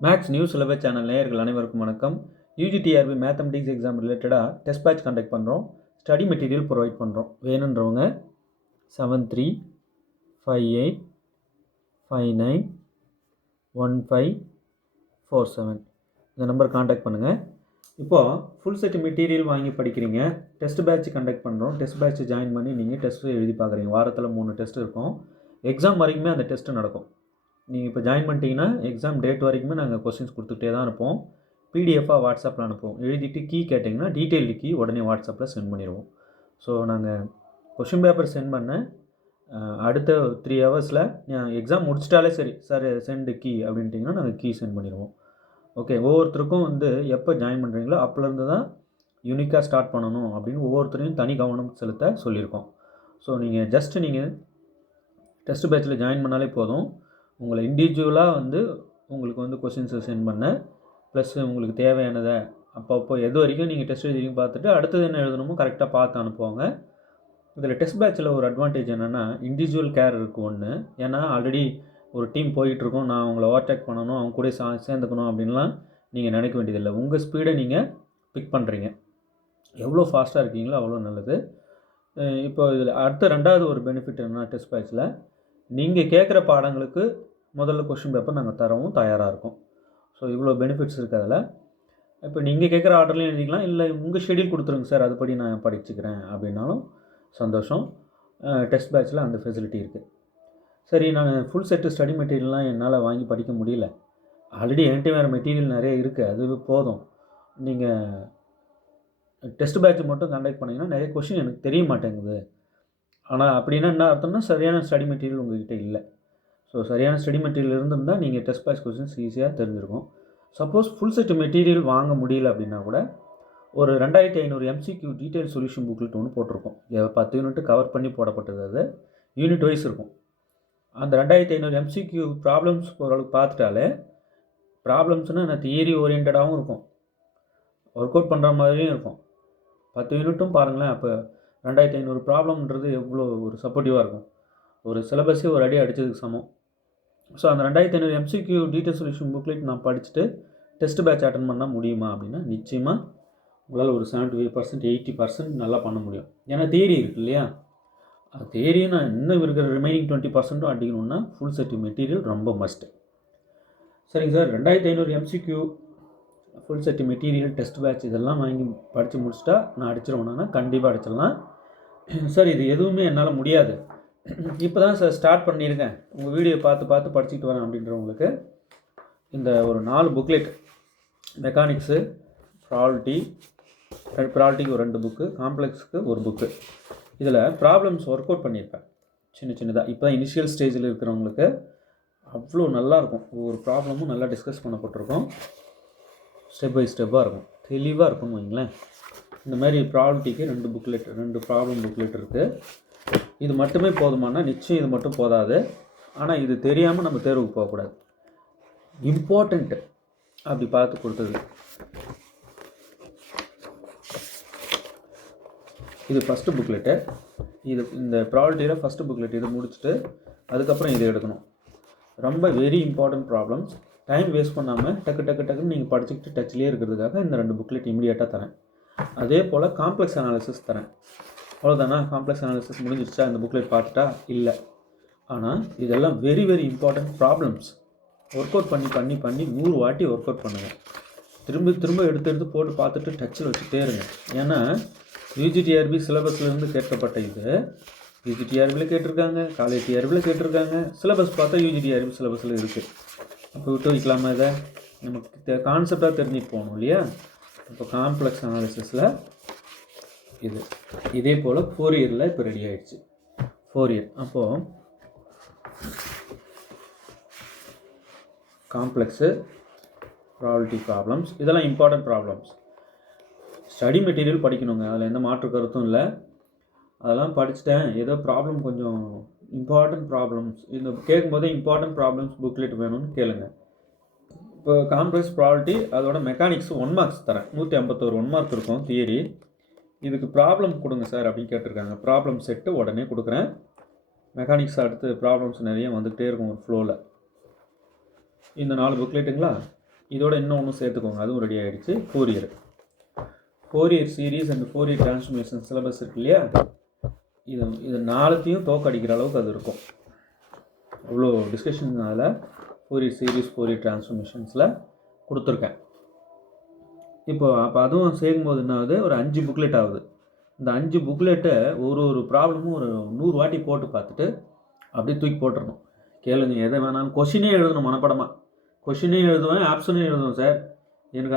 Maths news syllabus channel நேயர்கள் அனைவருக்கும் வணக்கம். யூஜிடிஆர்பி மேத்தமெட்டிக்ஸ் எக்ஸாம் ரிலேட்டடாக டெஸ்ட் பேட்ச் கண்டக்ட் பண்ணுறோம். ஸ்டடி மெட்டீரியல் ப்ரொவைட் பண்ணுறோம். வேணுன்றவங்க 7358591547 இந்த நம்பர் காண்டாக்ட் பண்ணுங்கள். இப்போது ஃபுல் செட் மெட்டீரியல் வாங்கி படிக்கிறீங்க. டெஸ்ட் பேட்ச் கண்டக்ட் பண்ணுறோம். டெஸ்ட் பேட்ச் ஜாயின் பண்ணி நீங்கள் டெஸ்ட்டு எழுதி பார்க்குறீங்க. வாரத்தில் 3 டெஸ்ட் இருக்கும். எக்ஸாம் வரைக்குமே அந்த டெஸ்ட்டு நடக்கும். நீங்கள் இப்போ ஜாயின் பண்ணிட்டீங்கன்னா எக்ஸாம் டேட் வரைக்குமே நாங்கள் கொஸ்டின்ஸ் கொடுத்துக்கிட்டே தான் இருப்போம். பிடிஎஃபாக வாட்ஸ்அப்பில் அனுப்புவோம். எழுதிட்டு கீ கேட்டிங்கன்னா டீட்டெயில்டு கீ உடனே வாட்ஸ்அப்பில் சென்ட் பண்ணிடுவோம். ஸோ நாங்கள் கொஷின் பேப்பர் சென்ட் பண்ண அடுத்த 3 ஹவர்ஸில் எக்ஸாம் முடிச்சிட்டாலே சரி சார் சென்டு கீ அப்படின்ட்டிங்கன்னா நாங்கள் கீ சென்ட் பண்ணிடுவோம். ஓகே, ஒவ்வொருத்தருக்கும் எப்போ ஜாயின் பண்ணுறீங்களோ அப்போலேருந்து தான் யூனிக்காக ஸ்டார்ட் பண்ணணும் அப்படின்னு ஒவ்வொருத்தரையும் தனி கவனம் செலுத்த சொல்லியிருக்கோம். ஸோ நீங்கள் டெஸ்ட் பேட்சில் ஜாயின் பண்ணாலே போதும். உங்களை இண்டிவிஜுவலாக உங்களுக்கு கொஷின்ஸை சென்ட் பண்ண ப்ளஸ் உங்களுக்கு தேவையானதை அப்பப்போ எது வரைக்கும் நீங்கள் டெஸ்ட் எழுதியும் பார்த்துட்டு அடுத்தது என்ன எழுதணுமோ கரெக்டாக பார்த்து அனுப்புவாங்க. இதில் டெஸ்ட் பேட்சில் ஒரு அட்வான்டேஜ் என்னென்னா இண்டிவிஜுவல் கேர் இருக்குது ஒன்று. ஏன்னா ஆல்ரெடி ஒரு டீம் போயிட்டுருக்கோம், நான் அவங்கள ஓவர்டேக் பண்ணணும், அவங்க கூட சேர்ந்துக்கணும் அப்படின்லாம் நீங்கள் நினைக்க வேண்டியதில்லை. உங்கள் ஸ்பீடை நீங்கள் பிக் பண்ணுறீங்க. எவ்வளோ ஃபாஸ்ட்டாக இருக்கீங்களோ அவ்வளோ நல்லது. இப்போ இதில் அடுத்த ரெண்டாவது ஒரு பெனிஃபிட் என்னென்னா டெஸ்ட் பேட்சில் நீங்கள் கேட்குற பாடங்களுக்கு முதல்ல கொஷின் பேப்பர் நாங்கள் தரவும் தயாராக இருக்கோம். ஸோ இவ்வளோ பெனிஃபிட்ஸ் இருக்குது அதில். இப்போ நீங்கள் கேட்குற ஆர்டர்லையும் எழுதிக்கலாம், இல்லை உங்கள் ஷெடியூல் கொடுத்துருங்க சார் அதுபடி நான் படிச்சுக்கிறேன் அப்படின்னாலும் சந்தோஷம். டெஸ்ட் பேட்சில் அந்த ஃபெசிலிட்டி இருக்குது. சரி, நான் ஃபுல் செட்டு ஸ்டடி மெட்டீரியல்லாம் என்னால் வாங்கி படிக்க முடியல, ஆல்ரெடி என்கிட்ட வேறு மெட்டீரியல் நிறைய இருக்குது, அது போதும், நீங்கள் டெஸ்ட் பேட்ச் மட்டும் கண்டக்ட் பண்ணிங்கன்னா நிறைய கொஷின் எனக்கு தெரிய மாட்டேங்குது. ஆனால் அப்படின்னா என்ன அர்த்தம்னா சரியான ஸ்டடி மெட்டீரியல் உங்கள்கிட்ட இல்லை. ஸோ சரியான ஸ்டடி மெட்டீரியல் இருந்திருந்தால் நீங்கள் டெஸ்ட் பேட்ச் கொஸ்டின்ஸ் ஈஸியாக தெரிஞ்சிருக்கும். சப்போஸ் ஃபுல் செட் மெட்டீரியல் வாங்க முடியல அப்படின்னா கூட ஒரு 2500 MCQ டீட்டெயில் சொல்யூஷன் புக்லெட் ஒன்று போட்டிருக்கோம். 10 யூனிட்டு கவர் பண்ணி போடப்பட்டது. அது யூனிட் வைஸ் இருக்கும். அந்த 2500 MCQ ப்ராப்ளம்ஸ் ஓரளவுக்கு பார்த்துட்டாலே, ப்ராப்ளம்ஸ்னால் நான் தியரி ஓரியன்டாகவும் இருக்கும், ஒர்க் அவுட் பண்ணுற மாதிரியும் இருக்கும். 10 யூனிட்டும் பாருங்களேன், அப்போ 2500 ப்ராப்ளம்ன்றது எவ்வளோ ஒரு சப்போர்ட்டிவாக இருக்கும். ஒரு சிலபஸே ஒரு அடி அடித்ததுக்கு சமம். ஸோ அந்த 2500 MCQ டீட்டெயில் சொல்யூஷன் புக்லெட் நான் படிச்சுட்டு டெஸ்ட் பேட்ச் அட்டன் பண்ணால் முடியுமா அப்படின்னா நிச்சயமாக உங்களால் ஒரு 75% 80% நல்லா பண்ண முடியும். ஏன்னா தியரி இருக்குது இல்லையா, அது தியரியும் நான் இன்னும் இருக்கிற ரிமைனிங் 20% அடிக்கணும்னா ஃபுல் செட் மெட்டீரியல் ரொம்ப மஸ்ட்டு. சரிங்க sir, 2500 MCQ full set material test batch இதெல்லாம் வாங்கி படித்து முடிச்சுட்டா நான் அடிச்சிருவேன்னா கண்டிப்பாக அடிச்சிடலாம் சார். இது எதுவுமே என்னால் முடியாது, இப்போ தான் சார் ஸ்டார்ட் பண்ணியிருக்கேன், உங்கள் வீடியோ பார்த்து படிச்சுக்கிட்டு வரேன் அப்படின்றவங்களுக்கு இந்த ஒரு 4 புக்லெட், மெக்கானிக்ஸு, ப்ராபர்ட்டிக்கு ஒரு 2 புக்கு, காம்ப்ளெக்ஸுக்கு ஒரு புக்கு, இதில் ப்ராப்ளம்ஸ் ஒர்க் அவுட் பண்ணியிருப்பேன் சின்னதாக. இப்போ தான் இனிஷியல் ஸ்டேஜில் இருக்கிறவங்களுக்கு அவ்வளோ நல்லாயிருக்கும். ஒவ்வொரு ப்ராப்ளமும் நல்லா டிஸ்கஸ் பண்ணப்பட்டிருக்கும், ஸ்டெப் பை ஸ்டெப்பாக இருக்கும், தெளிவாக இருக்கும்னு வைங்களேன். இந்த மாதிரி ப்ராபர்ட்டிக்கு 2 ப்ராப்ளம் புக்லெட் இருக்குது. இது மட்டுமே போதுமானா நிச்சயம் இது மட்டும் போதாது. ஆனால் இது தெரியாமல் நம்ம தேர்வுக்கு போகக்கூடாது. இம்பார்ட்டண்ட்டு அப்படி பார்த்து கொடுத்தது. இது ஃபஸ்ட்டு புக்லெட்டு. இந்த ப்ராபர்ட்டியில் ஃபஸ்ட்டு புக்லெட் இது முடிச்சுட்டு அதுக்கப்புறம் இதை எடுக்கணும். ரொம்ப very important problems. Time waste பண்ணாமல் டக்குன்னு நீங்கள் படிச்சுக்கிட்டு டச்லேயே இருக்கிறதுக்காக இந்த 2 புக்லெட் இமீடியட்டாக தரேன். அதே போல் காம்ப்ளெக்ஸ் அனாலிசிஸ் தரேன். அவ்வளோதானா? காம்ப்ளெக்ஸ் அனாலிசிஸ் முடிஞ்சிடுச்சா? இந்த புக்லெட் பார்த்துட்டா? இல்லை. ஆனால் இதெல்லாம் very very important problems. Work out பண்ணி 100 வாட்டி ஒர்க் அவுட் பண்ணுங்கள். திரும்ப எடுத்து போட்டு பார்த்துட்டு டச்சில் வச்சுட்டே இருங்க. ஏன்னா யூஜிடிஆர்பி சிலபஸ்லேருந்து கேட்கப்பட்ட இது யூஜிடிஆர்பியில் கேட்டிருக்காங்க, காலேஜ் டிஆர்பியில் கேட்டிருக்காங்க. சிலபஸ் பார்த்தா யூஜிடிஆர்பி சிலபஸில் இருக்குது. அப்போ விட்டு வைக்கலாமா? இதை நமக்கு கான்செப்டாக தெரிஞ்சுட்டு போகணும் இல்லையா? இப்போ காம்ப்ளெக்ஸ் அனாலிசிஸில் இதே போல் 4 இயரில் இப்போ ரெடி ஆகிடுச்சு. 4 இயர் அப்போது காம்ப்ளெக்ஸு, ப்ராபர்ட்டி ப்ராப்ளம்ஸ் இதெல்லாம் இம்பார்ட்டன்ட் ப்ராப்ளம்ஸ். ஸ்டடி மெட்டீரியல் படிக்கணுங்க, அதில் எந்த மாற்று கருத்தும் இல்லை. அதெல்லாம் படிச்சுட்டேன், ஏதோ ப்ராப்ளம் கொஞ்சம் இம்பார்ட்டன்ட் ப்ராப்ளம்ஸ் இந்த கேட்கும்போதே இம்பார்ட்டன்ட் ப்ராப்ளம்ஸ் புக்லெட் வேணும்னு கேளுங்க. இப்போ காம்ப்ளெக்ஸ் ப்ராபர்ட்டி அதோட மெக்கானிக்ஸ் 1 மார்க்ஸ் தரேன். 151 1 மார்க் இருக்கும் தியரி. இதுக்கு ப்ராப்ளம் கொடுங்க சார் அப்படின்னு கேட்டிருக்காங்க. ப்ராப்ளம் செட்டு உடனே கொடுக்குறேன். மெக்கானிக்ஸ் அடுத்து ப்ராப்ளம்ஸ் நிறைய வந்துகிட்டே இருக்கும் ஒரு ஃப்ளோவில். இந்த 4 புக்லெட்டுங்களா, இதோட இன்னொன்று சேர்த்துக்கோங்க, அதுவும் ரெடி ஆகிடுச்சு. Fourier series and Fourier transformation syllabus இருக்கு இல்லையா, இது நாலுத்தையும் தோக்கடிக்கிற அளவுக்கு அது இருக்கும். அவ்வளோ டிஸ்கஷன்னால ஃபோரியர் சீரீஸ் ஃபோரியர் டிரான்ஸ்ஃபர்மேஷன்ஸில் கொடுத்துருக்கேன். அப்போ அதுவும் சேர்க்கும்போது என்ன ஆகுது, ஒரு 5 புக்லெட் ஆகுது. இந்த 5 புக்லெட்டை ஒரு ப்ராப்ளமும் ஒரு 100 வாட்டி போட்டு பார்த்துட்டு அப்படியே தூக்கி போட்டுடணும். கேளுங்க, எதை வேணாலும் கொஷினே எழுதணும் மனப்படமாக. கொஷினே எழுதுவேன், ஆப்ஷனே எழுதுவேன் சார், எனக்கு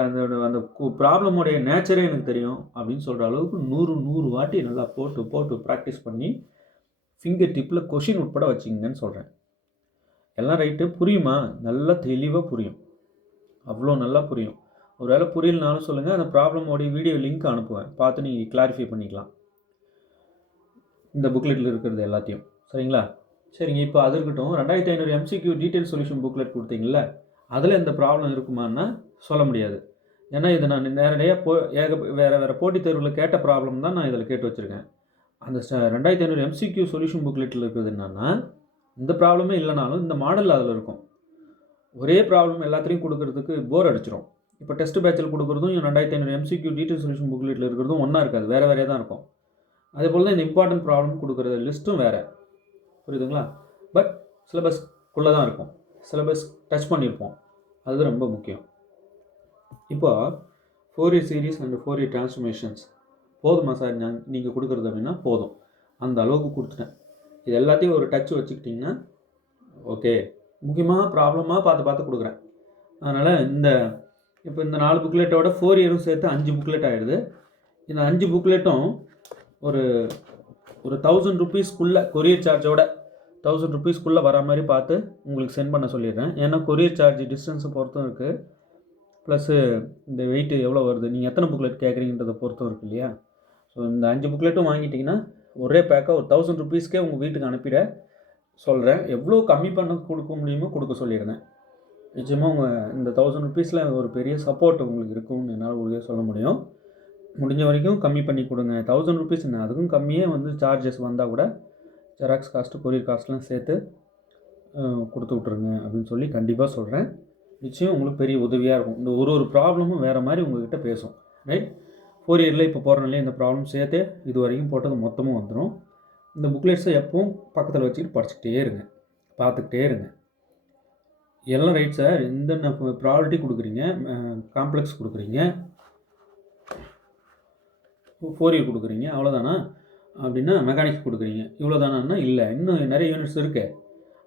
அந்த ப்ராப்ளமோடைய நேச்சரே எனக்கு தெரியும் அப்படின்னு சொல்கிற அளவுக்கு 100 வாட்டி நல்லா போட்டு ப்ராக்டிஸ் பண்ணி ஃபிங்கர் டிப்பில் கொஷின் உட்பட வச்சிங்கன்னு சொல்கிறேன். எல்லாம் ரைட்டு, புரியுமா? நல்லா தெளிவாக புரியும், அவ்வளோ நல்லா புரியும். ஒரு வேளை புரியலனாலும் சொல்லுங்கள், அந்த ப்ராப்ளமோடைய வீடியோ லிங்க் அனுப்புவேன், பார்த்து நீங்கள் கிளாரிஃபை பண்ணிக்கலாம் இந்த புக்லெட்டில் இருக்கிறது எல்லாத்தையும். சரிங்களா? சரிங்க, இப்போ அது இருக்கட்டும். 2500 MCQ டீட்டெயில் சொல்யூஷன் புக்லெட் கொடுத்தீங்கள, அதில் இந்த ப்ராப்ளம் இருக்குமான்னா சொல்ல முடியாது. ஏன்னா இது நான் நேரடியாக வேறு போட்டித் தேர்வில் கேட்ட ப்ராப்ளம் தான் நான் இதில் கேட்டு வச்சுருக்கேன். அந்த 2500 MCQ சொல்யூஷன் புக்லெட்டில் இருக்கிறது என்னென்னா, இந்த ப்ராப்ளமே இல்லைனாலும் இந்த மாடல் அதில் இருக்கும். ஒரே ப்ராப்ளம் எல்லாத்தையும் கொடுக்கறதுக்கு போர் அடிச்சிடும். இப்போ டெஸ்ட் பேட்சில் கொடுக்குறதும் 2500 MCQ டீட்டெயில் சொல்யூஷன் புக்லெட்டில் இருக்கிறதும் ஒன்றா இருக்காது, வேறு தான் இருக்கும். அதே போல் தான் இந்த இம்பார்ட்டன்ட் ப்ராப்ளம் கொடுக்குற லிஸ்ட்டும் வேறு, புரியுதுங்களா? பட் சிலபஸ்க்குள்ளே தான் இருக்கும், சிலபஸ் டச் பண்ணியிருப்போம், அது ரொம்ப முக்கியம். இப்போ Fourier series and Fourier transformations போதுமா சார் நீங்கள் கொடுக்குறது அப்படின்னா போதும், அந்த அளவுக்கு கொடுத்துட்டேன். இது எல்லாத்தையும் ஒரு டச் வச்சுக்கிட்டிங்கன்னா ஓகே. முக்கியமாக ப்ராப்ளமாக பார்த்து கொடுக்குறேன். அதனால் இப்போ இந்த 4 புக்லெட்டோட 4 இயரும் சேர்த்து 5 புக்லெட் ஆகிடுது. இந்த 5 புக்லெட்டும் ஒரு 1000 ருபீஸ்க்குள்ளே கொரியர் சார்ஜோட 1000 ருபீஸ்க்குள்ளே வர மாதிரி பார்த்து உங்களுக்கு சென்ட் பண்ண சொல்லிடுறேன். ஏன்னா கொரியர் சார்ஜ் டிஸ்டன்ஸை பொறுத்தும் இருக்குது, ப்ளஸ்ஸு இந்த வெயிட்டு எவ்வளோ வருது, நீங்கள் எத்தனை புக்லெட் கேட்குறீங்கன்றதை பொறுத்தும் இருக்குது இல்லையா. ஸோ இந்த 5 புக்லெட்டும் வாங்கிட்டிங்கன்னா ஒரே பேக்காக ஒரு 1000 ருபீஸ்க்கே உங்கள் வீட்டுக்கு அனுப்பிட சொல்கிறேன். எவ்வளோ கம்மி பண்ண கொடுக்க முடியுமோ கொடுக்க சொல்லிடுறேன். நிச்சயமாக உங்கள் இந்த 1000 ருபீஸில் ஒரு பெரிய சப்போர்ட் உங்களுக்கு இருக்கும்னு என்னால் உறுதியாக சொல்ல முடியும். முடிஞ்ச வரைக்கும் கம்மி பண்ணி கொடுங்க. 1000 ருபீஸ் என்ன, அதுக்கும் கம்மியே சார்ஜஸ் வந்தால் கூட ஜெராக்ஸ் காஸ்ட்டு கொரியர் காஸ்ட்லாம் சேர்த்து கொடுத்து விட்ருங்க அப்படின்னு சொல்லி கண்டிப்பாக சொல்கிறேன். நிச்சயம் உங்களுக்கு பெரிய உதவியாக இருக்கும். இந்த ஒரு ப்ராப்ளமும் வேறு மாதிரி உங்கள்கிட்ட பேசும். ரைட்? 4 இயரில் இப்போ போகிறனாலே இந்த ப்ராப்ளம் சேர்த்து இது வரைக்கும் போட்டது மொத்தமும் வந்துடும். இந்த புக்லெட்ஸை எப்பவும் பக்கத்தில் வச்சுக்கிட்டு படிச்சுக்கிட்டே இருங்க, பார்த்துக்கிட்டே இருங்க. எல்லாம் ரைட் சார், இந்த ப்ராயோரிட்டி கொடுக்குறீங்க, காம்ப்ளெக்ஸ் கொடுக்குறீங்க, 4 இயர் கொடுக்குறீங்க, அவ்வளோதானா அப்படின்னா மெக்கானிக்ஸ் கொடுக்குறீங்க, இவ்வளோ தானா? இல்லை, இன்னும் நிறைய யூனிட்ஸ் இருக்குது,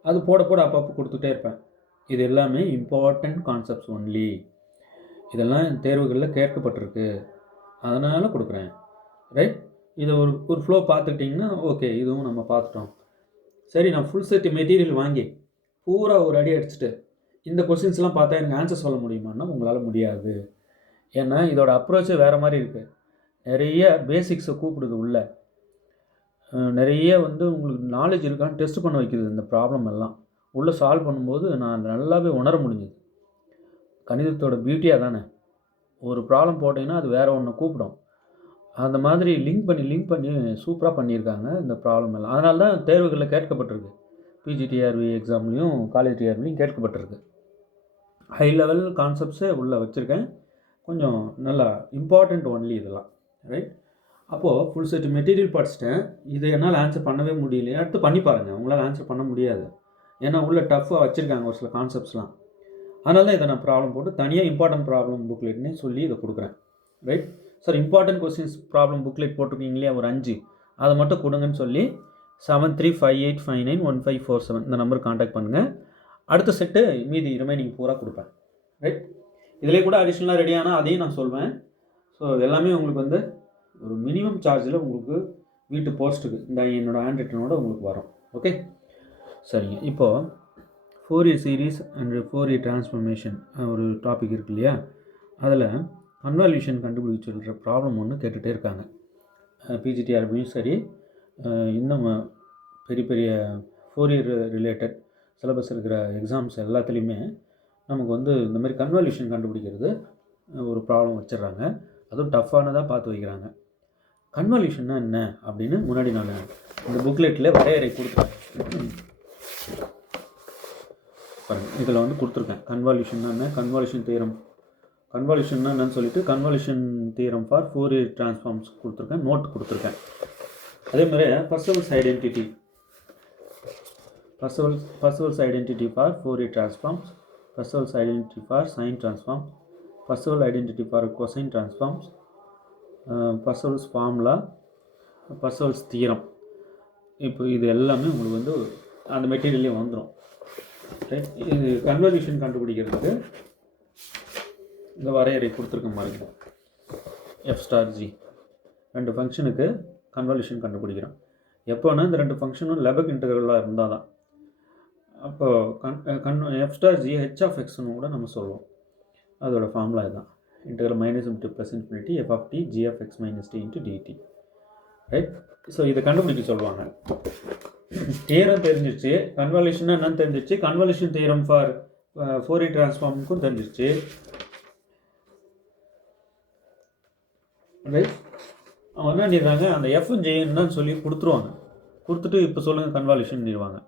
அது போட அப்பப்போ கொடுத்துட்டே இருப்பேன். இது எல்லாமே இம்பார்ட்டண்ட் கான்செப்ட்ஸ் ஒன்லி. இதெல்லாம் தேர்வுகளில் கேட்கப்பட்டிருக்கு, அதனால் கொடுக்குறேன். ரைட்? இதை ஒரு ஃப்ளோ பார்த்துக்கிட்டிங்கன்னா ஓகே, இதுவும் நம்ம பார்த்துட்டோம். சரி, நான் ஃபுல் செட் மெட்டீரியல் வாங்கி பூரா ஒரு அடி அடிச்சுட்டு இந்த கொஸ்டின்ஸ்லாம் பார்த்தா எனக்கு ஆன்சர் சொல்ல முடியுமான்னா உங்களால் முடியாது. ஏன்னா இதோட அப்ரோச்சே வேறு மாதிரி இருக்குது. நிறைய பேசிக்ஸை கூப்பிடுது உள்ள, நிறைய உங்களுக்கு நாலேஜ் இருக்கான்னு டெஸ்ட் பண்ண வைக்குது. இந்த ப்ராப்ளம் எல்லாம் உள்ளே சால்வ் பண்ணும்போது நான் நல்லாவே உணர முடிஞ்சுது. கணிதத்தோட பியூட்டியாக தானே, ஒரு ப்ராப்ளம் போட்டிங்கன்னா அது வேறு ஒன்று கூப்பிடும். அந்த மாதிரி லிங்க் பண்ணி சூப்பராக பண்ணியிருக்காங்க இந்த ப்ராப்ளம் எல்லாம். அதனால தான் தேர்வுகளில் கேட்கப்பட்டிருக்கு. பிஜிடிஆர்பி எக்ஸாம்லேயும் காலேஜ் டிஆர்பிலையும் கேட்கப்பட்டிருக்கு. ஹை லெவல் கான்செப்ட்ஸே உள்ளே வச்சுருக்கேன், கொஞ்சம் நல்லா இம்பார்ட்டண்ட் ஒன்லி இதெல்லாம். ரைட்? அப்போது ஃபுல் செட் மெட்டீரியல் படிச்சிட்டேன். இது என்னால் ஆன்சர் பண்ணவே முடியல, அடுத்து பண்ணி பாருங்கள், உங்களால் ஆன்சர் பண்ண முடியாது. ஏன்னா உள்ளே டஃப்பாக வச்சுருக்காங்க ஒரு சில கான்செப்ட்ஸ்லாம். அதனால தான் இதை நான் ப்ராப்ளம் போட்டு தனியாக இம்பார்ட்டன்ட் ப்ராப்ளம் புக்லெட்னே சொல்லி இதை கொடுக்குறேன். Right sir? Important questions problem booklet போட்டிருக்கீங்களே ஒரு 5, அதை மட்டும் கொடுங்கன்னு சொல்லி 7358591547 இந்த நம்பருக்கு காண்டாக்ட் பண்ணுங்கள். அடுத்த செட்டு மீதி ரிமைனிங் பூரா கொடுப்பேன். ரைட்? இதிலே கூட அடிஷ்னலாக ரெடியானால் அதையும் நான் சொல்வேன். ஸோ எல்லாமே உங்களுக்கு ஒரு மினிமம் சார்ஜில் உங்களுக்கு வீட்டு போஸ்ட்டுக்கு இந்த என்னோடய ஹேண்ட் ரிட்டனோட உங்களுக்கு வரும். ஓகே, சரிங்க. இப்போது 4 year series and 4 year transformation ஒரு டாபிக் இருக்கு இல்லையா, அதில் கன்வால்யூஷன் கண்டுபிடிச்சிருக்கிற ப்ராப்ளம் ஒன்று கேட்டுகிட்டே இருக்காங்க. பிஜிடிஆர்பியும் சரி, இன்னும் பெரிய 4 இயர் ரிலேட்டட் சிலபஸ் இருக்கிற எக்ஸாம்ஸ் எல்லாத்துலேயுமே நமக்கு இந்த மாதிரி கன்வால்யூஷன் கண்டுபிடிக்கிறது ஒரு ப்ராப்ளம் வச்சிடுறாங்க. அதுவும் டஃப்பானதாக பார்த்து வைக்கிறாங்க. கன்வால்யூஷன்னா என்ன அப்படின்னு முன்னாடி நான் இந்த புக்லெட்டில் வரையறை கொடுத்தேன். பாருங்கள், இதில் வந்து கொடுத்துருக்கேன் கன்வால்யூஷன்னா என்ன, கன்வால்யூஷன் தியரம், கன்வால்யூஷன்னா என்னன்னு சொல்லிட்டு convolution theorem for Fourier transforms கொடுத்துருக்கேன், நோட் கொடுத்துருக்கேன். அதே மாதிரி Parseval's identity, Parseval's identity for Fourier transforms, Parseval's identity for sine transform, Parseval identity for cosine transforms, Parseval's formula, Parseval's theorem. இப்போ இது எல்லாமே உங்களுக்கு வந்து அந்த மெட்டீரியல்லே வந்துடும். ரைட், இது கன்வல்யூஷன் கண்டுபிடிக்கிறதுக்கு இந்த வரையறை கொடுத்துருக்க மாதிரி எஃப் ஸ்டார் ஜி, ரெண்டு ஃபங்க்ஷனுக்கு கன்வல்யூஷன் கண்டுபிடிக்கிறோம். எப்போனா இந்த ரெண்டு ஃபங்க்ஷனும் லெபக் இன்டெக்ரலாக இருந்தால் தான். அப்போது f star G H of எக்ஸ்னு கூட நம்ம சொல்லுவோம். அதோட ஃபார்முலா இதுதான், integral -∞ plus infinity f of t g of x minus t into dt. Right, so இதை கண்டுபிடிக்க சொல்லுவாங்க. தியரம் தெரிஞ்சிருச்சு, கன்வல்யூஷன்னா என்னன்னு தெரிஞ்சிருச்சு, கன்வல்யூஷன் தியரம் ஃபார் ஃபோரியர் ட்ரான்ஸ்ஃபார்முக்கும் தெரிஞ்சிருச்சு. ரைட், அவங்க என்ன பண்ணிடுறாங்க, அந்த எஃப்னு ஜேன்னு சொல்லி கொடுத்துருவாங்க. கொடுத்துட்டு இப்போ சொல்லுங்கள் கன்வல்யூஷன் பண்ணிடுவாங்க.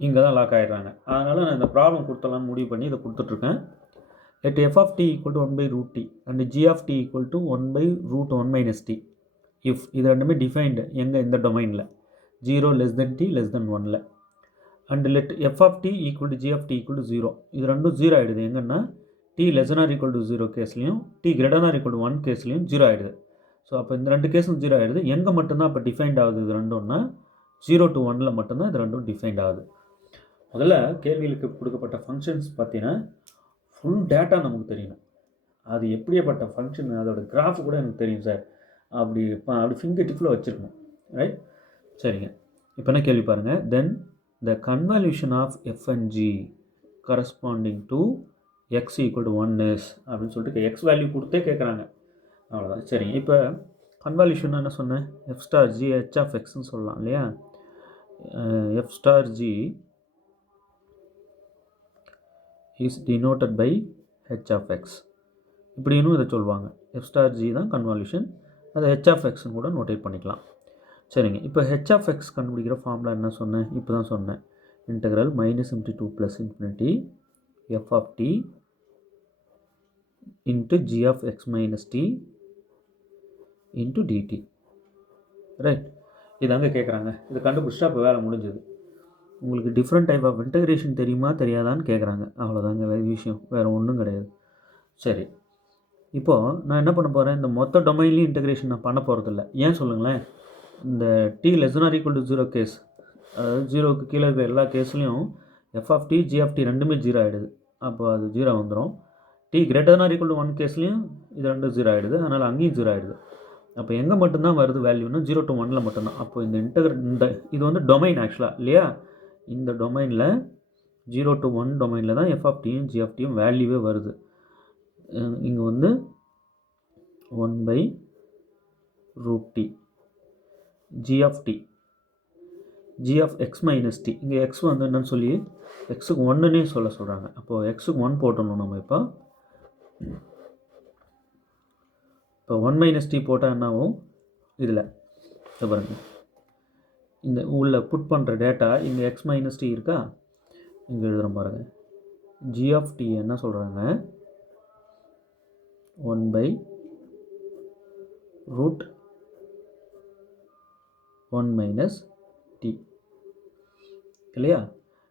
இங்கே தான் லாக் ஆகிடுறாங்க. அதனால் நான் இந்த ப்ராப்ளம் கொடுத்தலான்னு முடிவு பண்ணி இதை கொடுத்துட்ருக்கேன். let f of t equal to 1/√t and g of t equal to 1/√1 minus t if இது ரெண்டுமே டிஃபைன்டு எங்கே, இந்த டொமைனில் 0 less than t less than 1ல். And let f of t equal to g of t equal to 0, இது ரெண்டும் 0 ஆகிடுது எங்கன்னா t less than or equal to 0 கேஸ்லையும் t greater than or equal to 1 கேஸ்லையும் 0 ஆகிடுது. ஸோ அப்போ இந்த ரெண்டு கேஸும் 0 ஆகிடுது. எங்கே மட்டும்தான் அப்போ டிஃபைன்ட் ஆகுது இது ரெண்டும்னா 0 to 1ல் மட்டும்தான் இது ரெண்டும் டிஃபைன்ட் ஆகுது. முதல்ல கேள்விகளுக்கு கொடுக்கப்பட்ட ஃபங்க்ஷன்ஸ் பார்த்தீங்கன்னா ஃபுல் டேட்டா நமக்கு தெரியணும். அது எப்படியப்பட்ட ஃபங்க்ஷன், அதோட கிராஃப் கூட எனக்கு தெரியும் சார், அப்படி ஃபிங்கர் டிப்பில் வச்சுருக்கணும். ரைட், சரிங்க. இப்போ என்ன கேள்வி பாருங்கள், then the convolution of F and G corresponding to X equal to 1 is அப்படின்னு சொல்லிட்டு எக்ஸ் வேல்யூ கொடுத்தே கேட்குறாங்க. அவ்வளோதான். சரிங்க, இப்போ கன்வல்யூஷன் என்ன சொன்னேன், F star G H of எக்ஸ்ன்னு சொல்லலாம் இல்லையா. F star G is denoted by h of x, இப்படி இன்னும் இதை சொல்லுவாங்க. f star g தான் கன்வல்யூஷன், அதை h of x கூட நோட்டேட் பண்ணிக்கலாம். சரிங்க, இப்போ h of x கண்டுபிடிக்கிற ஃபார்முலா என்ன சொன்னேன், இப்போ தான் சொன்னேன், integral -∞ plus infinity f of t into g of x minus t into dt. Right, இதாங்க கேட்குறாங்க. இதை கண்டுபிடிச்சா இப்போ வேலை முடிஞ்சது. உங்களுக்கு டிஃப்ரெண்ட் டைப் ஆஃப் இன்டெகிரேஷன் தெரியுமா தெரியாதான்னு கேட்குறாங்க. அவ்வளோதாங்க, வேறு விஷயம், வேறு ஒன்றும் கிடையாது. சரி, இப்போது நான் என்ன பண்ண போகிறேன், இந்த மொத்த டொமைன்லேயும் இன்டெகிரேஷன் நான் பண்ண போகிறதில்ல. ஏன் சொல்லுங்களேன், இந்த t less than or equal to 0 case, அதாவது 0க்கு கீழே இருக்கிற எல்லா கேஸ்லையும் f of t g of t ரெண்டுமே 0 ஆகிடுது. அப்போ அது 0 வந்துடும். t greater than or equal to 1 கேஸ்லையும் இது ரெண்டும் 0 ஆகிடுது. அதனால் அங்கேயும் 0 ஆகிடுது. அப்போ எங்கே மட்டும்தான் வருது வேல்யூன்னா 0 to 1ல் மட்டும்தான். அப்போ இந்த இது வந்து டொமைன் ஆக்சுவலாக இல்லையா. இந்த டொமைனில் 0 to 1 டொமைனில் தான் எஃப் ஆஃப் டியும் ஜி ஆஃப் டியும் வேல்யூவே வருது. இங்கே வந்து 1/√t g of t, g of x minus t. இங்கே எக்ஸ் வந்து என்னன்னு சொல்லி எக்ஸுக்கு 1ன்னே சொல்கிறாங்க. அப்போது எக்ஸுக்கு 1 போட்டணும் நம்ம. இப்போ 1 மைனஸ் டி போட்டால் என்ன ஆகும், இதில் பாருங்கள், இந்த உள்ள புட் பண்ணுற டேட்டா இங்கே எக்ஸ் மைனஸ் டி இருக்கா, இங்கே எழுதுகிறோம் பாருங்கள். ஜி ஆஃப் டி என்ன சொல்கிறாங்க, 1/√1 மைனஸ் டி இல்லையா.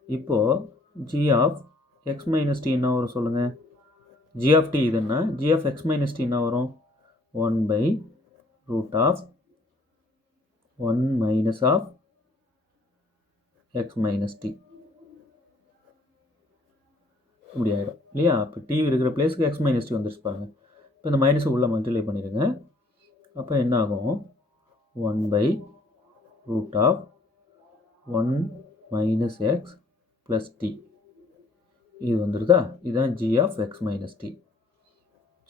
இப்போது g of x minus t என்ன வரும் சொல்லுங்கள். ஜி ஆஃப் டி இதுன்னா g of x minus t என்ன வரும், 1/√1 minus of x minus t இப்படி ஆகிடும் இல்லையா. அப்போ டி இருக்கிற பிளேஸுக்கு எக்ஸ் மைனஸ் டி வந்துருச்சு பாருங்கள். இப்போ இந்த மைனஸை உள்ளே மல்டிப்ளை பண்ணிடுங்க. அப்போ என்ன ஆகும், 1/√1 மைனஸ் எக்ஸ் ப்ளஸ் டி இது வந்துடுதா. இதுதான் g of x minus t.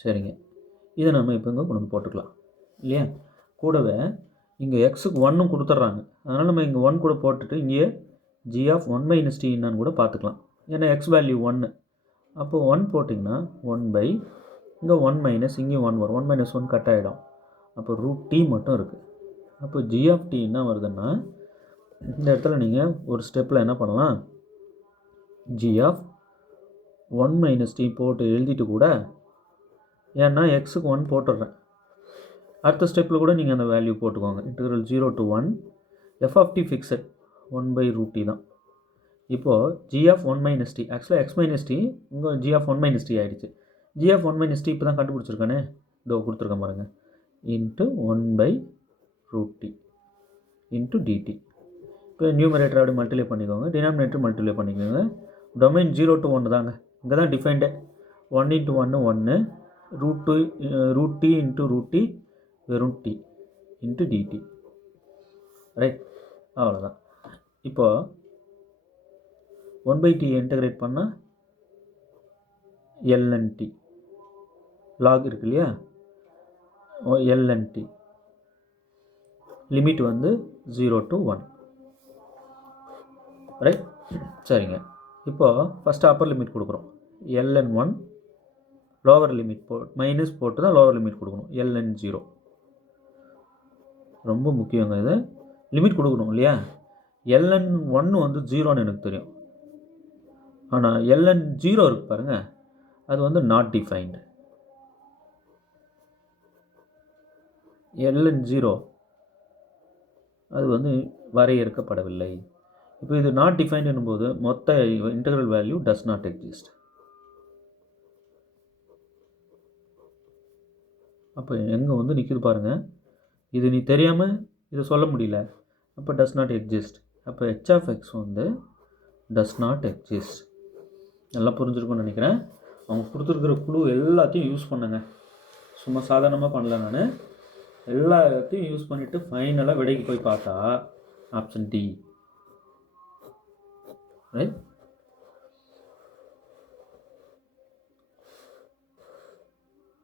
சரிங்க, இதை நம்ம இப்போ இங்கே கொண்டு வந்து போட்டுக்கலாம் இல்லையா. கூடவே இங்கே எக்ஸுக்கு 1 கொடுத்துட்றாங்க. அதனால் நம்ம இங்கே 1 கூட போட்டுட்டு இங்கே ஜி ஆஃப் 1 மைனஸ் டி என்னன்னு கூட பார்த்துக்கலாம். ஏன்னா எக்ஸ் வேல்யூ 1, அப்போது 1 போட்டிங்கன்னா 1/, இங்கே 1 மைனஸ், இங்கேயும் 1 வரும். 1 மைனஸ் 1 கட் ஆகிடும். அப்போ √t மட்டும் இருக்குது. அப்போ ஜி ஆஃப் டி என்ன வருதுன்னா, இந்த இடத்துல நீங்கள் ஒரு ஸ்டெப்பில் என்ன பண்ணலாம், ஜி ஆஃப் 1 மைனஸ் டி போட்டு எழுதிட்டு கூட, ஏன்னா எக்ஸுக்கு 1 போட்டுடுறேன். அடுத்த ஸ்டெப்பில் கூட நீங்கள் அந்த வேல்யூ போட்டுக்கோங்க. Integral 0 to 1 f of t fixed 1/√t தான். இப்போது g ஆஃப் 1 மைனஸ் டி, ஆக்சுவலாக எக்ஸ் மைனஸ் டி இங்கே g ஆஃப் 1 மைனஸ் டி ஆகிடுச்சு. g ஆஃப் 1 மைனஸ் டி இப்போ தான் கண்டுபிடிச்சிருக்கானே, இதோ கொடுத்துருக்கேன் பாருங்கள், இன்ட்டு 1/√t இன்ட்டு டிடி. இப்போ நியூமரேட்டர் அப்படி மல்டிப்ளை பண்ணிக்கோங்க, டினாமினேட்டர் மல்டிப்ளை பண்ணிக்கோங்க. டொமைன் 0 to 1 தாங்க, இங்கே தான் defined. 1 into 1 1, √t into √t வெறும் t இன்ட்டு டிடி, ரைட்? அவ்வளோதான். இப்போ 1/t இன்டகிரேட் பண்ணால் ln t, லாக் இருக்கு இல்லையா, ln t, லிமிட் வந்து 0 to 1, ரைட்? சரிங்க. இப்போது ஃபஸ்ட்டு அப்பர் லிமிட் கொடுக்குறோம், ln1, லோவர் லிமிட் மைனஸ் போட்டு தான் லோவர் லிமிட் கொடுக்கணும், ln0. ரொம்ப முக்கியங்க, இது லிமிட் கொடுக்கணும் இல்லையா. ln1 வந்து 0ன்னு எனக்கு தெரியும், ஆனால் ln0 இருக்கு பாருங்கள், அது வந்து நாட் டிஃபைன்டு. ln0 அது வந்து வரையறுக்கப்படவில்லை. இப்போ இது நாட் டிஃபைன்ட் என்னும்போது மொத்த integral value does not exist. அப்போ எங்கே வந்து நிற்கிது பாருங்கள், இது நீ தெரியாமல் இதை சொல்ல முடியல, அப்போ டஸ் நாட் எக்ஸிஸ்ட். அப்போ h ஆஃப் x வந்து டஸ் நாட் எக்ஸிஸ்ட். நல்லா புரிஞ்சிருக்கும்னு நினைக்கிறேன். அவங்க கொடுத்துருக்குற குழு எல்லாத்தையும் யூஸ் பண்ணுங்க, சும்மா சாதாரணமாக பண்ணல. நான் எல்லாத்தையும் யூஸ் பண்ணிவிட்டு ஃபைனலாக விடைக்கு போய் பார்த்தா ஆப்ஷன் டி, ரைட்?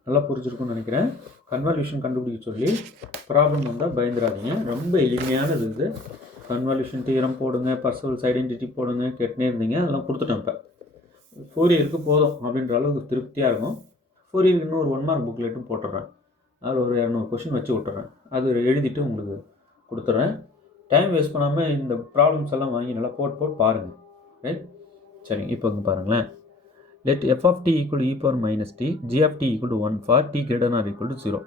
நல்லா புரிஞ்சிருக்கும்னு நினைக்கிறேன். கன்வல்யூஷன் கண்டுபிடிக்க சொல்லி ப்ராப்ளம் வந்தால் பயந்துடாதீங்க, ரொம்ப எளிமையானது இது. கன்வல்யூஷன் தியரம் போடுங்க, பர்சனல்ஸ் ஐடென்டிட்டி போடுங்க, கேட்டுனே இருந்தீங்க, அதெல்லாம் கொடுத்துட்டேன். இப்போ ஃபோரியருக்கு போதும் அப்படின்ற அளவுக்கு திருப்தியாக இருக்கும். ஃபோரியருக்கு இன்னொரு 1 மார்க் புக்லெட்டும் போட்டுடுறேன், அதில் ஒரு 200 கொஷின் வச்சு விட்டுறேன், அது எழுதிட்டு உங்களுக்கு கொடுத்துட்றேன். டைம் வேஸ்ட் பண்ணாமல் இந்த ப்ராப்ளம்ஸ் எல்லாம் வாங்கி நல்லா போட்டு பாருங்கள், ரைட்? சரிங்க. இப்போ இங்கே பாருங்களேன், let f of t equal to e power minus t, g of t equal to 1 for t greater than or equal to 0.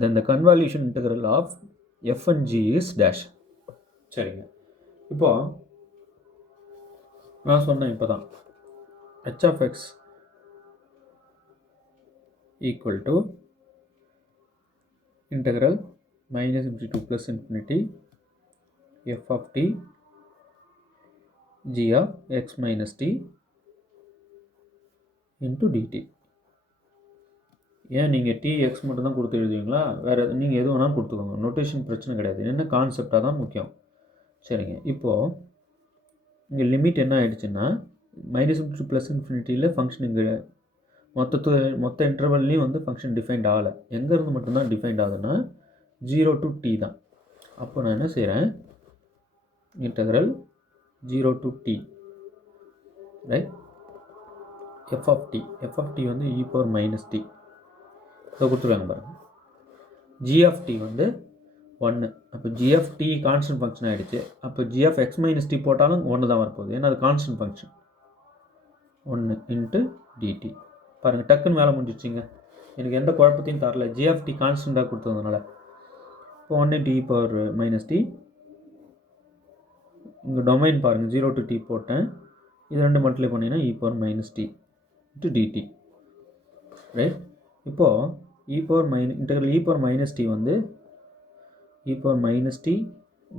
Then the convolution integral of f and g is dash. சரிங்க. இப்போ நான் சொன்னேன் இப்போ தான், h of x equal to integral minus infinity to plus infinity f of t g of x minus t into dt. ஏன் நீங்கள் dx மட்டும் தான் கொடுத்து எழுதுவீங்களா? வேறு நீங்கள் எது வேணாலும் கொடுத்துக்கோங்க, நோட்டேஷன் பிரச்சனை கிடையாது, என்ன கான்செப்டாக தான் முக்கியம். சரிங்க. இப்போது இங்கே லிமிட் என்ன ஆகிடுச்சுன்னா, மைனஸ் இன்ஃபினிட்டி ப்ளஸ் இன்ஃபினிட்டியில் ஃபங்க்ஷன் இங்கே மொத்த இன்டர்வல்லையும் வந்து ஃபங்க்ஷன் டிஃபைன்ட் ஆகலை. எங்கேருந்து மட்டும்தான் டிஃபைன்ட் ஆகுதுன்னா 0 to t தான். அப்போ நான் என்ன செய்கிறேன், integral 0 to t, right? f of t வந்து e power minus t இதை கொடுத்துருவாங்க பாருங்கள். g of t வந்து 1, அப்போ g of t constant function ஆகிடுச்சு. அப்போ g of x minus t போட்டாலும் 1 தான் வரப்போகுது, ஏன்னா அது கான்ஸ்டன்ட் ஃபங்க்ஷன். 1 into dt. பாருங்கள், டக்குன்னு வேலை முடிஞ்சிடுச்சிங்க, எனக்கு எந்த குழப்பத்தையும் தரல, g of t கான்ஸ்டண்ட்டாக கொடுத்ததுனால. இப்போ 1 into e power minus t, இங்கே டொமைன் பாருங்கள் 0 to t போட்டேன், இது ரெண்டு மல்டிப்ளை பண்ணிங்கன்னா e power minus t into dt, right? இப்போது integral e power minus t வந்து e power minus t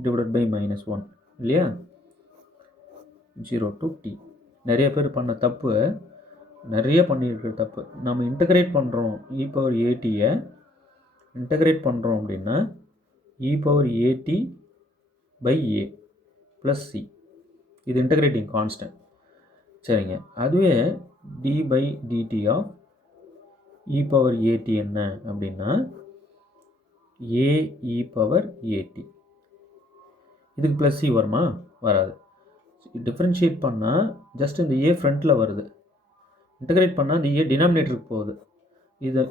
divided by minus 1 இல்லையா, 0 to t. நிறைய பேர் பண்ண தப்பு, நிறைய பண்ணியிருக்கிற தப்பு. நம்ம இன்டகிரேட் பண்ணுறோம், e power at-ஐ இன்டகிரேட் பண்ணுறோம் அப்படின்னா e power at by a plus c, இது இன்டகிரேட்டிங் கான்ஸ்டன்ட். சரிங்க. அதுவே d by dt of e power at என்ன அப்படின்னா a e power at. இதுக்கு ப்ளஸ் சி வருமா? வராது. டிஃப்ரென்ஷியேட் பண்ணால் ஜஸ்ட் இந்த a ஃப்ரண்ட்டில் வருது, இன்டகிரேட் பண்ணால் இந்த a டினாமினேட்டருக்கு போகுது.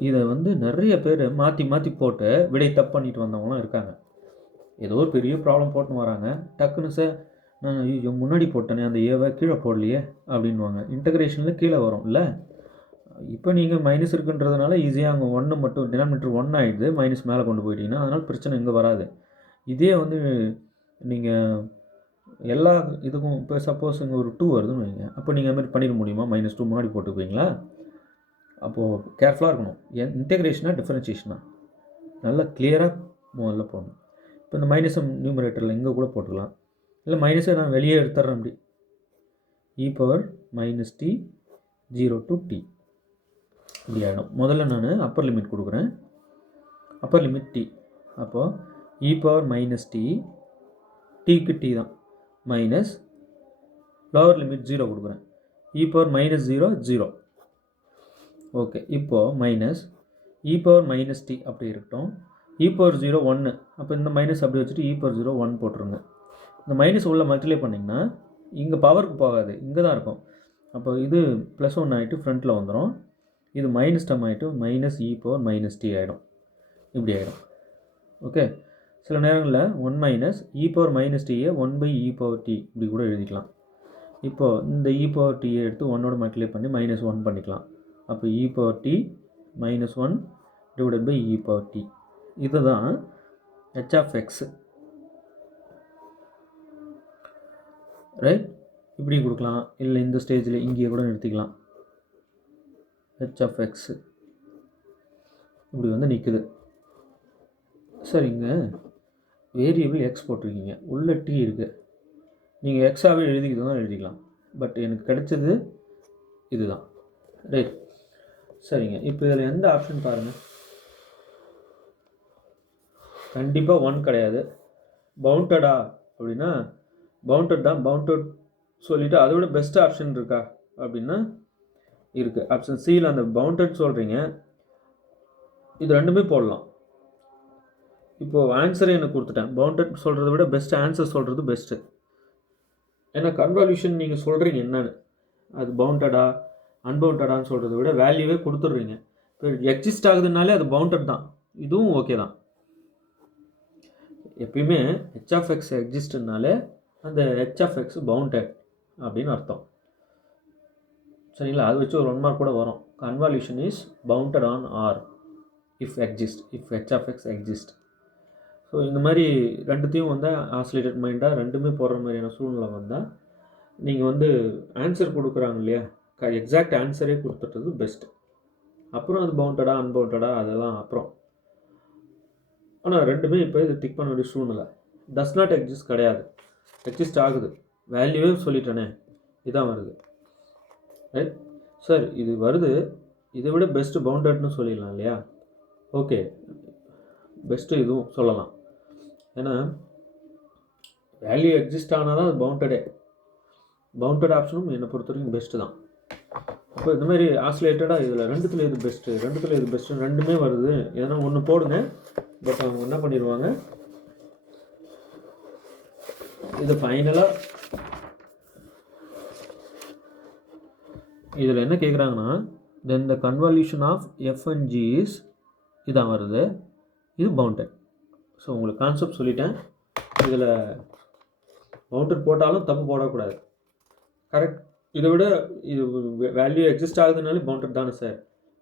இதை வந்து நிறைய பேர் மாற்றி போட்டு விடை தப்பு பண்ணிட்டு வந்தவங்களாம் இருக்காங்க. ஏதோ ஒரு பெரிய ப்ராப்ளம் போட்டுன்னு வராங்க, டக்குன்னு சார் நான் ஐயோ முன்னாடி போட்டேனே அந்த ஏவை கீழே போடலையே அப்படின்வாங்க. இன்டகிரேஷனில் கீழே வரும் இல்லை. இப்போ நீங்கள் மைனஸ் இருக்குன்றதுனால ஈஸியாக அங்கே ஒன்று மட்டும் டினாமினேட்டர் 1 ஆகிடுது, மைனஸ் மேலே கொண்டு போயிட்டீங்கன்னா அதனால் பிரச்சனை இங்கே வராது. இதே வந்து நீங்கள் எல்லா இதுக்கும் இப்போ சப்போஸ் இங்கே ஒரு 2 வருதுன்னு வைங்க, அப்போ நீங்கள் அதுமாதிரி பண்ணிட முடியுமா? -2 முன்னாடி போட்டுக்குவீங்களா? அப்போது கேர்ஃபுல்லாக இருக்கணும். இன்டெகிரேஷனாக டிஃபரன்ஷியேஷனாக நல்லா கிளியராக முதல்ல போடணும். இப்போ இந்த மைனஸை நியூமரேட்டரில் இங்கே கூட போட்டுக்கலாம், இல்லை மைனஸை நான் வெளியே எடுத்துட்றேன். அப்படி e⁻−t 0 to t இப்படி ஆகிடும். முதல்ல நான் அப்பர் லிமிட் கொடுக்குறேன், அப்பர் லிமிட் t. அப்போது e⁻−t tக்கு t தான் மைனஸ் லோவர் லிமிட் 0 கொடுக்குறேன், e⁻−0 0. ஓகே, இப்போது மைனஸ் e⁻−t அப்படி இருக்கட்டும், e⁻0 1. அப்போ இந்த மைனஸ் அப்படி வச்சுட்டு e⁻0 1 போட்டுருங்க. இந்த மைனஸ் உள்ள மல்டிப்ளை பண்ணிங்கன்னா இங்கே பவருக்கு போகாது, இங்கே தான் இருக்கும். அப்போ இது +1 ஆகிட்டு ஃப்ரண்ட்டில் வந்துடும், இது மைனஸ் டம் ஆகிட்டு மைனஸ் e⁻−t ஆகிடும். இப்படி ஆகிடும். ஓகே, சில நேரங்களில் 1 மைனஸ் e⁻−tயை 1/e⁻t இப்படி கூட எழுதிக்கலாம். இப்போது இந்த e⁻tயை எடுத்து 1ஓட மல்டிப்ளை பண்ணி -1 பண்ணிக்கலாம். அப்போ e⁻t -1 / e⁻t. இதுதான் h(x), ரைட். இப்படி கொடுக்கலாம், இல்லை இந்த ஸ்டேஜில் இங்கேயே கூட நிறுத்திக்கலாம். h(x) இப்படி வந்து நிற்குது. சரிங்க, வேரியபிள் x போட்டிருக்கீங்க, உள்ள t இருக்குது, நீங்கள் எக்ஸாகவே எழுதிக்கிட்டு தான் எழுதிக்கலாம். பட் எனக்கு கிடைச்சது இதுதான், ரைட். சரிங்க, இப்போ இதில் எந்த ஆப்ஷன் பாருங்கள், கண்டிப்பாக 1 கிடையாது. பவுண்டடா அப்படின்னா பவுண்டட் தான், பவுண்டட் சொல்லிவிட்டு அதை விட பெஸ்ட் ஆப்ஷன் இருக்கா அப்படின்னா இருக்குது. ஆப்ஷன் சியில் அந்த பவுண்டட் சொல்கிறீங்க, இது ரெண்டுமே போடலாம். இப்போது ஆன்சரே எனக்கு கொடுத்துட்டேன், பவுண்டட் சொல்கிறத விட பெஸ்ட் ஆன்சர் சொல்கிறது பெஸ்ட்டு. ஏன்னா கன்வல்யூஷன் நீங்கள் சொல்கிறீங்க என்னன்னு, அது பவுண்டடா அன்பவுண்டடான்னு சொல்கிறத விட வேல்யூவே கொடுத்துட்றீங்க. இப்போ எக்ஸிஸ்ட் ஆகுதுனாலே அது பவுண்டட் தான், இதுவும் ஓகே தான். எப்பயுமே h(x) எக்ஸிஸ்ட்னாலே அந்த h(x) பவுண்டட் அப்படின்னு அர்த்தம். சரிங்களா, அது வச்சு ஒரு 1 மார்க் கூட வரும். Convolution is bounded on R if exist, if h(x) exist. So இந்த மாதிரி ரெண்டுத்தையும் வந்து ஆசிலேட்டட் மைண்டாக ரெண்டுமே போடுற மாதிரியான சூழ்நிலை வந்தால் நீங்கள் வந்து ஆன்சர் கொடுக்குறாங்க இல்லையா, எக்ஸாக்ட் ஆன்சரே கொடுத்துட்டது பெஸ்ட்டு. அப்புறம் அது பவுண்டடா அன்பவுண்டடா அதெல்லாம் அப்புறம். ஆனால் ரெண்டுமே இப்போ இது டிக் பண்ண வேண்டிய சூழ்நிலை. டஸ் நாட் எக்ஸிஸ்ட் கிடையாது, எக்ஸிஸ்ட் ஆகுது, வேல்யூவே சொல்லிட்டேனே, இதான் வருது. ரைட் சார், இது வருது, இதை விட பெஸ்ட்டு பவுண்டட்னு சொல்லிடலாம் இல்லையா. ஓகே, பெஸ்ட்டு இதுவும் சொல்லலாம். ஏன்னா வேல்யூ எக்ஸிஸ்ட் ஆனால் தான் அது பவுண்டடே. பவுண்டட் ஆப்ஷனும் என்னை பொறுத்த வரைக்கும் பெஸ்ட்டு தான். அப்போ இந்த மாதிரி ஆசிலேட்டடாக இதில் ரெண்டுத்தில் எது பெஸ்ட்டு ரெண்டுமே வருது, ஏன்னா ஒன்று போடுங்க. பட் அவங்க என்ன பண்ணிடுவாங்க, இது ஃபைனலாக இதில் என்ன கேட்குறாங்கன்னா, then the convolution of f and g is இதான் வருது, இது பவுண்டட். ஸோ உங்களுக்கு கான்செப்ட் சொல்லிட்டேன். இதில் பவுண்டட் போட்டாலும் தப்பு போடக்கூடாது, கரெக்ட். இதை விட இது வேல்யூ எக்ஸிஸ்ட் ஆகுதுனாலே பவுண்டட் தானே சார்,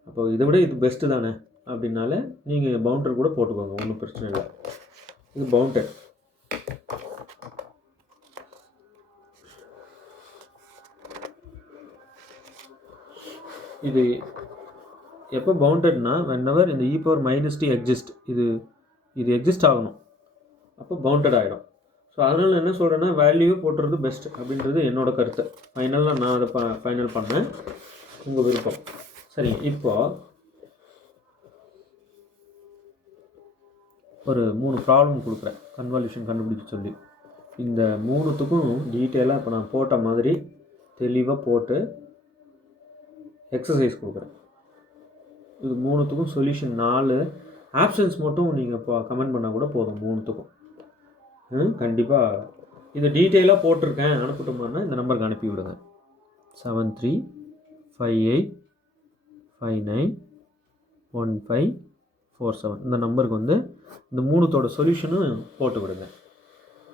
அப்போ இதை விட இது பெஸ்ட்டு தானே அப்படின்னால நீங்கள் பவுண்டர் கூட போட்டுக்கோங்க, ஒன்றும் பிரச்சனை இல்லை. இது பவுண்டட். இது எப்போ பவுண்டட்னா whenever இந்த e⁻−t எக்ஸிஸ்ட், இது எக்ஸிஸ்ட் ஆகணும், அப்போ பவுண்டட் ஆகிடும். ஸோ அதனால் என்ன சொல்கிறேன்னா வேல்யூவே போட்டுறது பெஸ்ட் அப்படின்றது என்னோட கருத்து. ஃபைனலாக நான் அதை ஃபைனல் பண்ணேன், உங்கள் விருப்பம். சரி, இப்போது ஒரு 3 ப்ராப்ளம் கொடுக்குறேன் கன்வல்யூஷன் கண்டுபிடிக்க சொல்லி. இந்த 3த்துக்கும் டீட்டெயிலாக இப்போ நான் போட்ட மாதிரி தெளிவாக போட்டு எக்ஸசைஸ் கொடுக்குறேன். இது 3த்துக்கும் சொல்யூஷன் 4 ஆப்ஷன்ஸ் மட்டும் நீங்கள் இப்போ கமெண்ட் பண்ணால் கூட போதும் 3த்துக்கும். கண்டிப்பாக இது டீட்டெயிலாக போட்டிருக்கேன், அனுப்பட்டுமானா இந்த நம்பருக்கு அனுப்பி விடுங்க. 7358591547 இந்த நம்பருக்கு வந்து இந்த 3த்தோட சொல்யூஷனும் போட்டு விடுங்க.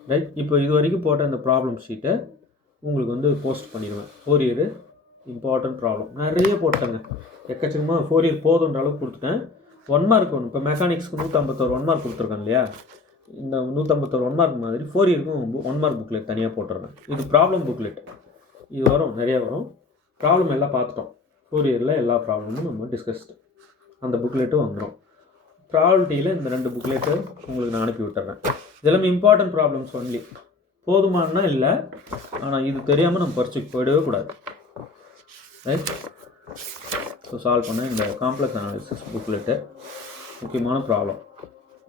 ரைட். இப்போ இது வரைக்கும் போட்ட அந்த ப்ராப்ளம் ஷீட்டை உங்களுக்கு வந்து போஸ்ட் பண்ணிடுவேன். 4 இயர் இம்பார்ட்டன்ட் ப்ராப்ளம் நிறைய போட்டேங்க, எக்கச்சக்கமாக 4 இயர் போதுன்ற அளவுக்கு கொடுத்துட்டேன். 1 மார்க் ஒன்று, இப்போ மெக்கானிக்ஸ்க்கு 151 1 மார்க் கொடுத்துருக்கேன் இல்லையா, இந்த 151 1 மார்க் மாதிரி 4 இயருக்கும் 1 மார்க் புக்லெட் தனியாக போட்டுருவேன். இது ப்ராப்ளம் புக்லெட், இது வரும், நிறைய வரும். ப்ராப்ளம் எல்லாம் பார்த்துட்டோம், 4 இயரில் எல்லா ப்ராப்ளமும் நம்ம டிஸ்கஸ்டு, அந்த புக்லெட்டும் வந்துடும். ப்ராபபிலிட்டியில் இந்த 2 புக்லெட்டு உங்களுக்கு நான் அனுப்பி விட்டுறேன். இதெல்லாமே இம்பார்ட்டன்ட் ப்ராப்ளம்ஸ் ஒன்லி, போதுமானா இல்லை, ஆனால் இது தெரியாமல் நம்ம பரிட்சைக்கு போயிடவே கூடாது. ரைட். ஸோ சால்வ் பண்ண இந்த காம்ப்ளெக்ஸ் அனாலிசிஸ் புக்லெட்டு, முக்கியமான ப்ராப்ளம்,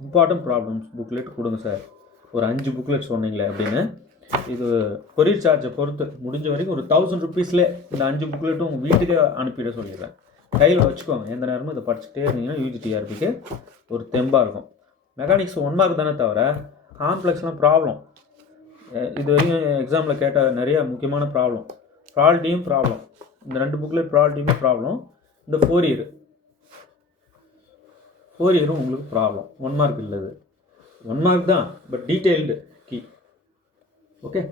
இம்பார்ட்டன்ட் ப்ராப்ளம்ஸ் புக்லெட் கொடுங்க சார். ஒரு 5 புக்லெட் சொன்னீங்களே அப்படின்னு. இது கொரியர் சார்ஜை பொறுத்து முடிஞ்ச வரைக்கும் ஒரு 1000 ருபீஸ்லேயே இந்த 5 புக்லெட்டும் உங்கள் வீட்டுக்கே அனுப்பிட சொல்லிடுறேன். கையில் வச்சுக்கோங்க, எந்த நேரமும் இதை படிச்சுட்டே இருந்தீங்கன்னா யூஜிடிஆர்பிக்கு ஒரு தெம்பாக இருக்கும். மெக்கானிக்ஸ் 1 மார்க் தானே தவிர காம்ப்ளெக்ஸ்லாம் ப்ராப்ளம், இது வரைக்கும் எக்ஸாமில் கேட்ட நிறைய முக்கியமான ப்ராப்ளம், ப்ராபபிலிட்டியும் ப்ராப்ளம், இந்த 2 புக்லெட் ப்ராபபிலிட்டியுமே ப்ராப்ளம். இந்த 4 இயரும் உங்களுக்கு ப்ராப்ளம். 1 மார்க் இல்லை, இது 1 மார்க் தான், but detailed key. Okay.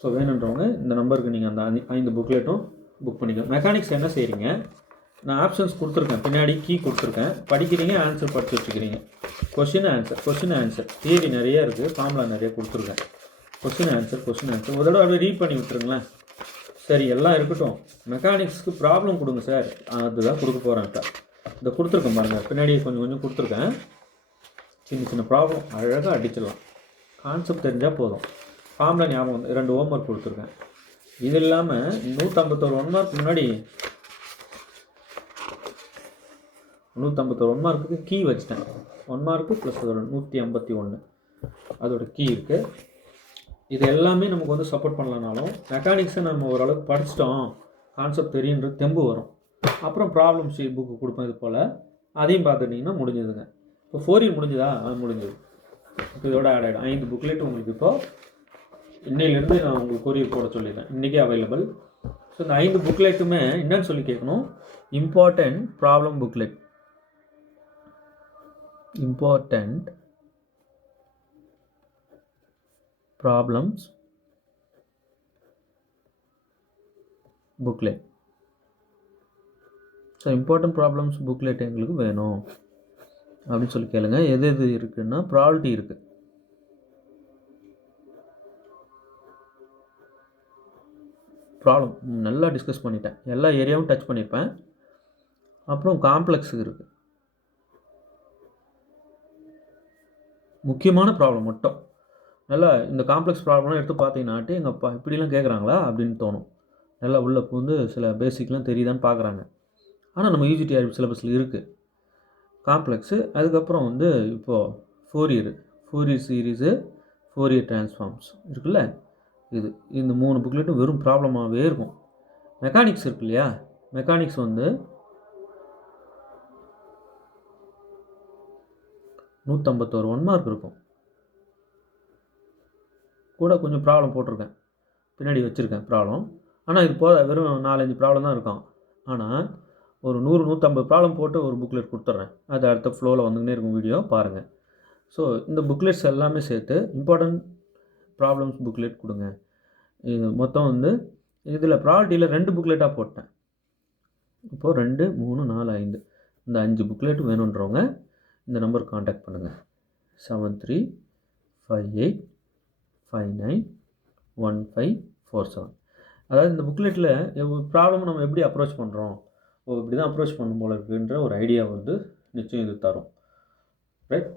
So வேணுன்றவங்க இந்த நம்பருக்கு நீங்கள் அந்த 5 புக்லெட்டும் புக் பண்ணிக்கலாம். மெக்கானிக்ஸ் என்ன செய்கிறீங்க, நான் ஆப்ஷன்ஸ் கொடுத்துருக்கேன், பின்னாடி கீ கொடுத்துருக்கேன், படிக்கிறீங்க, ஆன்சர் படித்து வச்சுக்கிறீங்க. கொஷின் ஆன்சர் தியரி நிறைய இருக்குது, ஃபார்முலா நிறைய கொடுத்துருக்கேன். கொஷின் ஆன்சர் ஒரு தடவை அப்படியே ரீட் பண்ணி விட்டுருங்களேன். சரி, எல்லாம் இருக்கட்டும், மெக்கானிக்ஸ்க்கு ப்ராப்ளம் கொடுங்க சார், அதுதான் கொடுக்க போகிறேன். இப்போ இதை கொடுத்துருக்கேன் பாருங்கள், பின்னாடி கொஞ்சம் கொடுத்துருக்கேன். சின்ன சின்ன ப்ராப்ளம் அழகாக அடிச்சிடலாம், கான்செப்ட் தெரிஞ்சால் போதும். ஃபார்முலா ஞாபகம் வந்து 2 ஹோம்ஒர்க் கொடுத்துருக்கேன். இது இல்லாமல் 151 1 மார்க் முன்னாடி 151 1 மார்க்குக்கு கீ வச்சுட்டேன். 1 மார்க்கு ப்ளஸ் 151 அதோட கீ இருக்குது. இது எல்லாமே நமக்கு வந்து சப்போர்ட் பண்ணலனாலும் மெக்கானிக்ஸை நம்ம ஓரளவுக்கு படிச்சிட்டோம், கான்செப்ட் தெரியுன்றது தெம்பு வரும். அப்புறம் ப்ராப்ளம் ஷீட் புக்கு கொடுப்பேன், இது போல் அதையும் பார்த்துட்டிங்கன்னா முடிஞ்சதுங்க. இப்போ 4 இயர் முடிஞ்சுதா, அது முடிஞ்சது. இப்போ இதோட ஆட் ஆகிடும் 5 புக்லெட் உங்களுக்கு இப்போது இன்னையிலேருந்து நான் உங்களுக்கு கொரியர் போட சொல்லிடுறேன், இன்றைக்கே அவைலபிள். ஸோ இந்த 5 புக்லெட்டுமே என்னன்னு சொல்லி கேட்கணும், important problem booklet, important problems booklet. So important problems booklet எங்களுக்கு வேணும் அப்படின்னு சொல்லி கேளுங்க. எது எது இருக்குன்னா ப்ராபபிலிட்டி இருக்குது, ப்ராப்ளம் நல்லா டிஸ்கஸ் பண்ணிட்டேன், எல்லா ஏரியாவும் டச் பண்ணியிருப்பேன். அப்புறம் காம்ப்ளெக்ஸ் இருக்குது, முக்கியமான ப்ராப்ளம் மட்டும். நல்லா இந்த காம்ப்ளெக்ஸ் ப்ராப்ளம்லாம் எடுத்து பார்த்தீங்கன்னாட்டு எங்கள் அப்பா இப்படிலாம் கேட்குறாங்களா அப்படின்னு தோணும். நல்லா உள்ள வந்து சில பேசிக்லாம் தெரியுதான்னு பார்க்குறாங்க. ஆனால் நம்ம யூஜிடிஆர்பி சிலபஸில் இருக்குது காம்ப்ளெக்ஸு. அதுக்கப்புறம் வந்து இப்போது 4 இயர் சீரீஸு, 4 இயர் ட்ரான்ஸ்ஃபார்ம்ஸ் இருக்குல்ல, இது இந்த 3 புக்லெட்டும் வெறும் ப்ராப்ளமாகவே இருக்கும். மெக்கானிக்ஸ் இருக்கு இல்லையா, மெக்கானிக்ஸ் வந்து 151 1 மார்க் இருக்கும், கூட கொஞ்சம் ப்ராப்ளம் போட்டிருக்கேன், பின்னாடி வச்சுருக்கேன் ப்ராப்ளம். ஆனால் இது போக வெறும் 4-5 ப்ராப்ளம் தான் இருக்கும். ஆனால் ஒரு 100-150 ப்ராப்ளம் போட்டு ஒரு புக்லெட் கொடுத்துட்றேன், அது அடுத்த ஃப்ளோவில் வந்துக்கினே இருக்கும், வீடியோ பாருங்கள். ஸோ இந்த புக்லெட்ஸ் எல்லாமே சேர்த்து இம்பார்ட்டன்ட் ப்ராப்ளம்ஸ் புக்லெட் கொடுங்க. இது மொத்தம் வந்து இதில் ப்ராபபிலிட்டியில் 2 புக்லெட்டாக போட்டேன். இப்போது 2 3 4 5 இந்த 5 புக்லெட் வேணுன்றவங்க இந்த நம்பர் காண்டாக்ட் பண்ணுங்கள், 7358591547. அதாவது இந்த புக்லெட்டில் ப்ராப்ளம் நம்ம எப்படி அப்ரோச் பண்ணுறோம், இப்படி தான் அப்ரோச் பண்ணும் போல இருக்குன்ற ஒரு ஐடியா வந்து நிச்சயம் இது தரும். ரைட்.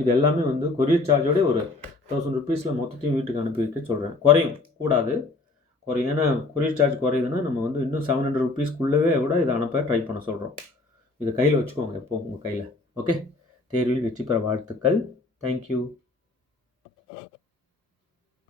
இது எல்லாமே வந்து கொரியர் சார்ஜோட ஒரு 1000 ருபீஸில் மொத்தத்தையும் வீட்டுக்கு அனுப்பி வைக்க சொல்கிறேன். குறையும் கூடாது, குறையும். ஏன்னா கொரியர் சார்ஜ் குறையுதுன்னா நம்ம வந்து இன்னும் 700 ருபீஸ்க்குள்ளவே கூட இதை அனுப்ப ட்ரை பண்ண சொல்கிறோம். இதை கையில் வச்சுக்கோங்க எப்போ உங்கள் கையில். ஓகே. தேர்வில் வெற்றி பெற வாழ்த்துக்கள். தேங்க்யூ.